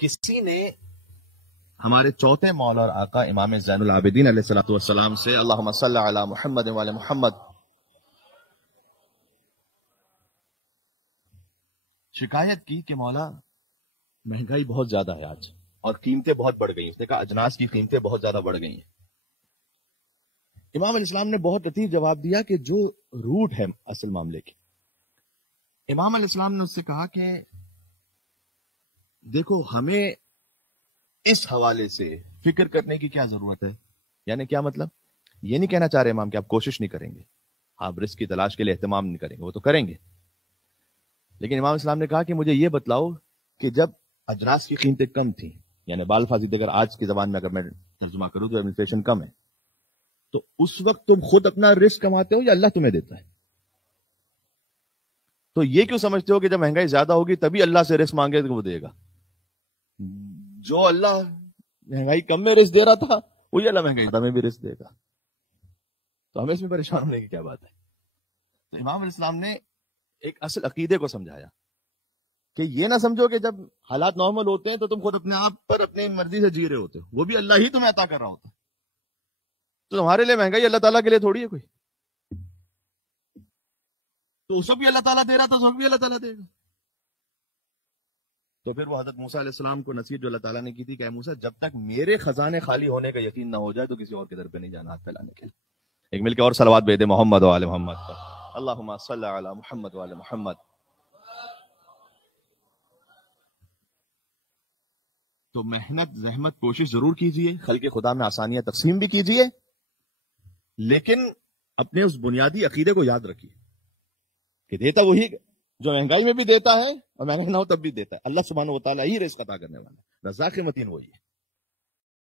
کسی نے ہمارے چوتھے مولا اور آقا امام زین العابدین علیہ الصلوۃ والسلام سے اللہم صلی علی محمد وعلی محمد شکایت کی کہ مولا مہنگائی بہت زیادہ ہے آج اور قیمتیں بہت بڑھ گئی ہیں. اس نے کہا اجناس کی قیمتیں بہت زیادہ بڑھ گئی ہیں. امام علیہ السلام نے بہت لطیف جواب دیا کہ جو روٹ ہے اصل معاملے کی. امام علیہ السلام نے اس سے کہا کہ دیکھو ہمیں اس حوالے سے فکر کرنے کی کیا ضرورت ہے. یعنی کیا مطلب؟ یہ نہیں کہنا چاہ رہے امام کہ آپ کوشش نہیں کریں گے, آپ رزق کی تلاش کے لیے اہتمام نہیں کریں گے, وہ تو کریں گے. لیکن امام اسلام نے کہا کہ مجھے یہ بتلاؤ کہ جب اجناس کی قیمتیں کم تھیں, یعنی بال فاضل اگر آج کی زبان میں اگر میں ترجمہ کروں تو انفلیشن کم ہے, تو اس وقت تم خود اپنا رزق کماتے ہو یا اللہ تمہیں دیتا ہے؟ تو یہ کیوں سمجھتے ہو کہ جب مہنگائی زیادہ ہوگی تبھی اللہ سے رزق مانگے تو وہ دے گا؟ جو اللہ مہنگائی کم میں رزق دے رہا تھا وہی اللہ مہنگائی زیادہ میں بھی رزق دے گا. تو ہمیں اس میں پریشان ہونے کی کیا بات ہے؟ تو امام علیہ السلام نے ایک اصل عقیدے کو سمجھایا کہ یہ نہ سمجھو کہ جب حالات نارمل ہوتے ہیں تو تم خود اپنے آپ پر اپنی مرضی سے جی رہے ہوتے ہو, وہ بھی اللہ ہی تمہیں عطا کر رہا ہوتا ہے. تو تمہارے لیے مہنگائی اللہ تعالیٰ کے لیے تھوڑی ہے کوئی, تو اس وقت بھی اللہ تعالیٰ دے رہا تھا, اس وقت بھی اللہ تعالیٰ دے گا. تو پھر وہ حضرت موسیٰ علیہ السلام کو نصیحت جو اللہ تعالیٰ نے کی تھی کہ اے موسیٰ جب تک میرے خزانے خالی ہونے کا یقین نہ ہو جائے تو کسی اور کی طرف پہ نہیں جانا ہاتھ پھیلانے کے لیے. ایک مل کے اور صلوات بھیج دے محمد و آل محمد پر. اللہم صلی علی محمد و آل محمد. تو محنت زحمت کوشش ضرور کیجئے, خلق خدا میں آسانیاں تقسیم بھی کیجئے, لیکن اپنے اس بنیادی عقیدے کو یاد رکھیے کہ دیتا وہی جو مہنگائی میں بھی دیتا ہے اور مہنگائی نہ ہو تب بھی دیتا ہے. اللہ سبحانہ و تعالیٰ ہی رزق عطا کرنے والا ہے, رزاق متین وہی ہے.